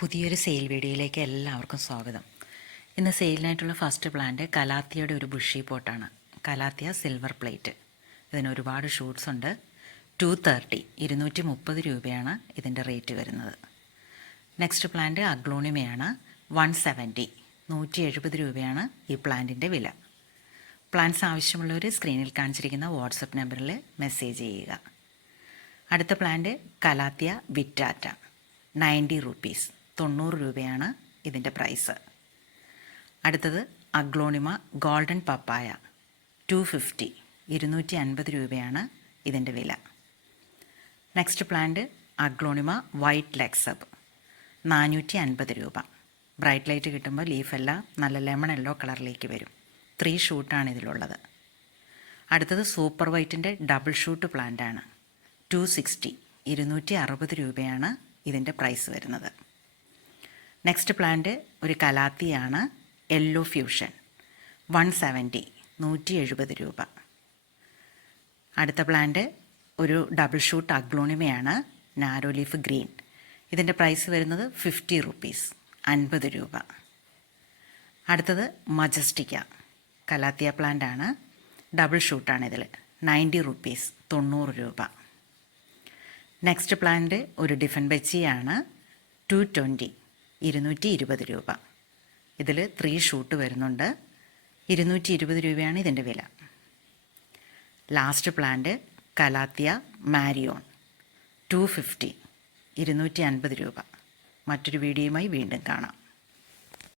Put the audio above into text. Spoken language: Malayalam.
പുതിയൊരു സെയിൽ വീഡിയോയിലേക്ക് എല്ലാവർക്കും സ്വാഗതം. ഇന്ന് സെയിലിനായിട്ടുള്ള ഫസ്റ്റ് പ്ലാന്റ് കലാത്തിയുടെ ഒരു ബുഷി പോട്ടാണ്. Calathea silver plate. ഇതിന് ഒരുപാട് ഷൂട്ട്സ് ഉണ്ട്. 230 230 രൂപയാണ് ഇതിൻ്റെ റേറ്റ് വരുന്നത്. Next plant അഗ്ലോണിമയാണ്. 170 170 രൂപയാണ് ഈ പ്ലാന്റിൻ്റെ വില. പ്ലാന്റ്സ് ആവശ്യമുള്ളവർ സ്ക്രീനിൽ കാണിച്ചിരിക്കുന്ന വാട്സപ്പ് നമ്പറിൽ മെസ്സേജ് ചെയ്യുക. അടുത്ത പ്ലാന്റ് കലാത്തിയ വിറ്റാറ്റ 90 റുപ്പീസ് 90 രൂപയാണ് ഇതിൻ്റെ പ്രൈസ്. അടുത്തത് അഗ്ലോണിമ ഗോൾഡൻ പപ്പായ 250 250 രൂപയാണ് ഇതിൻ്റെ വില. നെക്സ്റ്റ് പ്ലാന്റ് അഗ്ലോണിമ വൈറ്റ് ലെക്സബ് 450 രൂപ. ബ്രൈറ്റ് ലൈറ്റ് കിട്ടുമ്പോൾ ലീഫെല്ലാം നല്ല ലെമൺ യെല്ലോ കളറിലേക്ക് വരും. 3 ഷൂട്ടാണ് ഇതിലുള്ളത്. അടുത്തത് സൂപ്പർ വൈറ്റിൻ്റെ ഡബിൾ ഷൂട്ട് പ്ലാന്റാണ്. 260 260 രൂപയാണ് ഇതിൻ്റെ പ്രൈസ് വരുന്നത്. നെക്സ്റ്റ് പ്ലാന്റ് ഒരു കലാത്തിയാണ്. യെല്ലോ ഫ്യൂഷൻ 170 170 രൂപ. അടുത്ത പ്ലാന്റ് ഒരു ഡബിൾ ഷൂട്ട് അഗ്ലോണിമയാണ്. Narrow leaf green. ഇതിൻ്റെ പ്രൈസ് വരുന്നത് 50 റുപ്പീസ് 50 രൂപ. അടുത്തത് മജസ്റ്റിക്ക കലാത്തിയ പ്ലാന്റാണ്. ഡബിൾ ഷൂട്ടാണ് ഇതിൽ. 90 റുപ്പീസ് 90 രൂപ. നെക്സ്റ്റ് പ്ലാന്റ് ഒരു ഡിഫൻ ബച്ചിയാണ്. 220 220 രൂപ. ഇതിൽ 3 ഷൂട്ട് വരുന്നുണ്ട്. 220 രൂപയാണ് ഇതിൻ്റെ വില. ലാസ്റ്റ് പ്ലാന്റ് കലാത്തിയ മാരിയോൺ 250 250 രൂപ. മറ്റൊരു വീഡിയോയുമായി വീണ്ടും കാണാം.